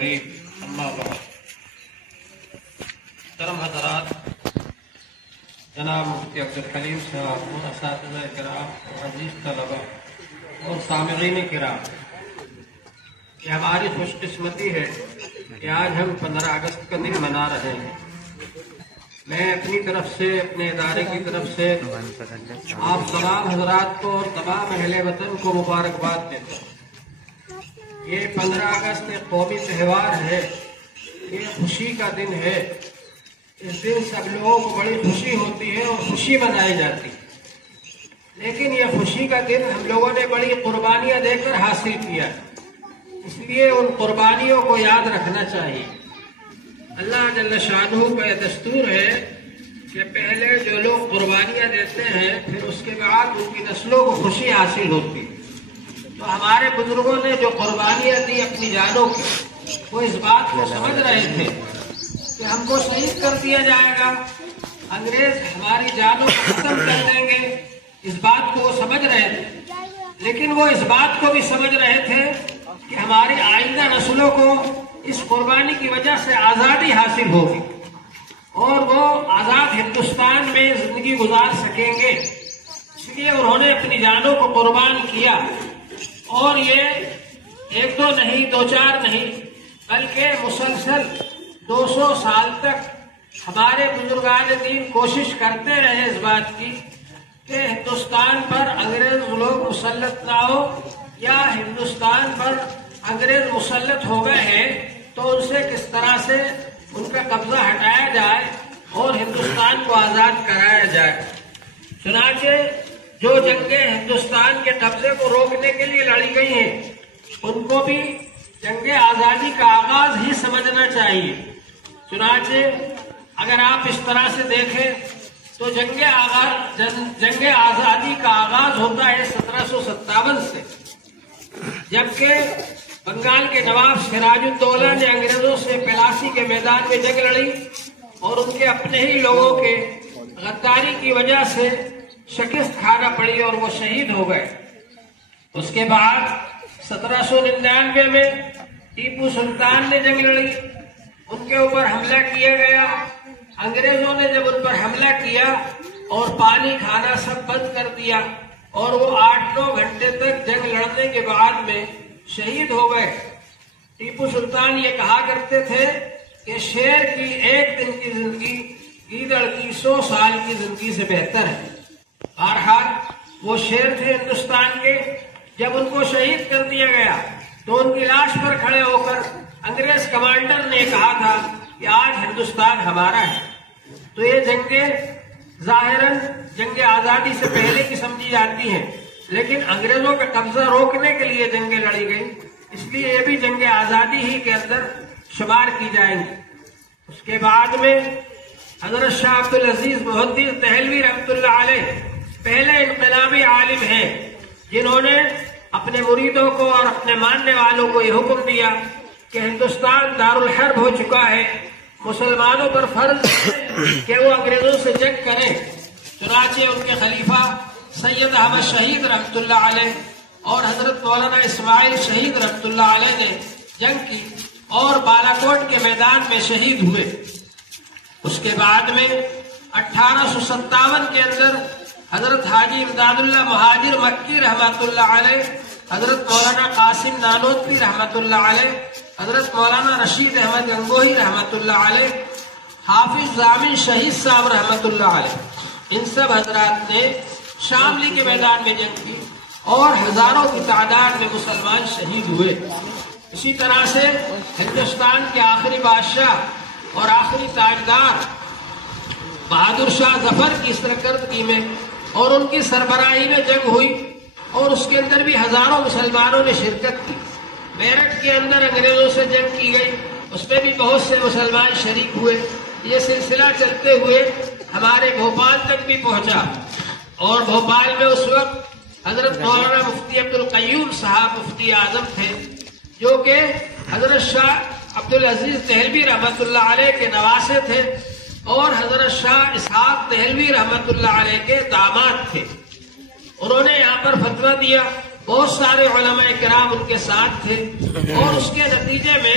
الكريم اما بعد محترم حضرات، جناب مفتی عبدالحلیم صاحب اور اساتذہ کرام اور عزیز طلبہ اور سامعین کرام، یہ ہماری خوش قسمتی ہے کہ آج ہم 15 اگست کا دن منا رہے ہیں۔ میں اپنی طرف سے، اپنے ادارے کی طرف سے آپ تمام حضرات کو اور تمام اہل وطن کو مبارکباد دیتا ہوں۔ یہ 15 اگست ایک قومی تہوار ہے، یہ خوشی کا دن ہے۔ اس دن سب لوگوں کو بڑی خوشی ہوتی ہے اور خوشی منائی جاتی ہے، لیکن یہ خوشی کا دن ہم لوگوں نے بڑی قربانیاں دے کر حاصل کیا ہے، اس لیے ان قربانیوں کو یاد رکھنا چاہیے۔ اللہ جل شانہ کا یہ دستور ہے کہ پہلے جو لوگ قربانیاں دیتے ہیں پھر اس کے بعد ان کی نسلوں کو خوشی حاصل ہوتی ہے۔ تو ہمارے بزرگوں نے جو قربانیاں دی اپنی جانوں کی، وہ اس بات کو سمجھ رہے تھے کہ ہم کو شہید کر دیا جائے گا، انگریز ہماری جانوں کو ختم کر دیں گے، اس بات کو وہ سمجھ رہے تھے۔ لیکن وہ اس بات کو بھی سمجھ رہے تھے کہ ہماری آئندہ نسلوں کو اس قربانی کی وجہ سے آزادی حاصل ہوگی اور وہ آزاد ہندوستان میں زندگی گزار سکیں گے، اس لیے انہوں نے اپنی جانوں کو قربان کیا۔ اور یہ ایک دو نہیں، دو چار نہیں، بلکہ مسلسل 200 سال تک ہمارے بزرگان دین کوشش کرتے رہے اس بات کی کہ ہندوستان پر انگریز لوگ مسلط نہ ہو، یا ہندوستان پر انگریز مسلط ہو گئے ہیں تو ان سے کس طرح سے ان کا قبضہ ہٹایا جائے اور ہندوستان کو آزاد کرایا جائے۔ چنانچہ جو جنگیں ہندوستان کے قبضے کو روکنے کے لیے لڑی گئی ہیں ان کو بھی جنگ آزادی کا آغاز ہی سمجھنا چاہیے۔ چنانچہ اگر آپ اس طرح سے دیکھیں تو جنگ آزادی کا آغاز ہوتا ہے 1757 سے، جبکہ بنگال کے نواب سراج الدولہ نے انگریزوں سے پلاسی کے میدان میں جنگ لڑی اور ان کے اپنے ہی لوگوں کے غداری کی وجہ سے شکست کھانا پڑی اور وہ شہید ہو گئے۔ اس کے بعد 1799 میں ٹیپو سلطان نے جنگ لڑی، ان کے اوپر حملہ کیا گیا۔ انگریزوں نے جب ان پر حملہ کیا اور پانی کھانا سب بند کر دیا اور وہ 8-9 گھنٹے تک جنگ لڑنے کے بعد میں شہید ہو گئے۔ ٹیپو سلطان یہ کہا کرتے تھے کہ شیر کی ایک دن کی زندگی گیدڑ کی 100 سال کی زندگی سے بہتر ہے۔ بہرحال وہ شیر تھے ہندوستان کے، جب ان کو شہید کر دیا گیا تو ان کی لاش پر کھڑے ہو کر انگریز کمانڈر نے کہا تھا کہ آج ہندوستان ہمارا ہے۔ تو یہ جنگیں ظاہراً جنگ آزادی سے پہلے کی سمجھی جاتی ہیں، لیکن انگریزوں کا قبضہ روکنے کے لیے جنگیں لڑی گئیں، اس لیے یہ بھی جنگ آزادی ہی کے اندر شمار کی جائیں گی۔ اس کے بعد میں حضرت شاہ عبدالعزیز محدث دہلوی رحمۃ اللہ علیہ پہلے انقلابی عالم ہیں جنہوں نے اپنے مریدوں کو اور اپنے ماننے والوں کو یہ حکم دیا کہ ہندوستان دارالحرب ہو چکا ہے، مسلمانوں پر فرض ہے کہ وہ انگریزوں سے جنگ کریں۔ چنانچہ ان کے خلیفہ سید احمد شہید رحمۃ اللہ علیہ اور حضرت مولانا اسماعیل شہید رحمۃ اللہ علیہ نے جنگ کی اور بالاکوٹ کے میدان میں شہید ہوئے۔ اس کے بعد میں 1857 کے اندر حضرت حاجی امداد اللہ مہاجر مکی رحمۃ اللہ علیہ، حضرت مولانا قاسم نانوتوی رحمۃ اللہ علیہ، حضرت مولانا رشید احمد گنگوہی رحمۃ اللہ علیہ، حافظ ضامن شہید صاحب رحمۃ اللہ علیہ، ان سب حضرات نے شاملی کے میدان میں جنگ کی اور ہزاروں کی تعداد میں مسلمان شہید ہوئے۔ اسی طرح سے ہندوستان کے آخری بادشاہ اور آخری تاجدار بہادر شاہ ظفر کی سرکردگی میں اور ان کی سربراہی میں جنگ ہوئی اور اس کے اندر بھی ہزاروں مسلمانوں نے شرکت کی۔ میرٹھ کے اندر انگریزوں سے جنگ کی گئی، اس میں بھی بہت سے مسلمان شریک ہوئے۔ یہ سلسلہ چلتے ہوئے ہمارے بھوپال تک بھی پہنچا اور بھوپال میں اس وقت حضرت مولانا مفتی عبدالقیوم صاحب مفتی اعظم تھے، جو کہ حضرت شاہ عبدالعزیز دہلوی رحمۃ اللہ علیہ کے نواسے تھے اور حضرت شاہ اسحاق دہلوی رحمۃ اللہ علیہ کے داماد تھے۔ انہوں نے یہاں پر فتویٰ دیا، بہت سارے علماء کرام ان کے ساتھ تھے اور اس کے نتیجے میں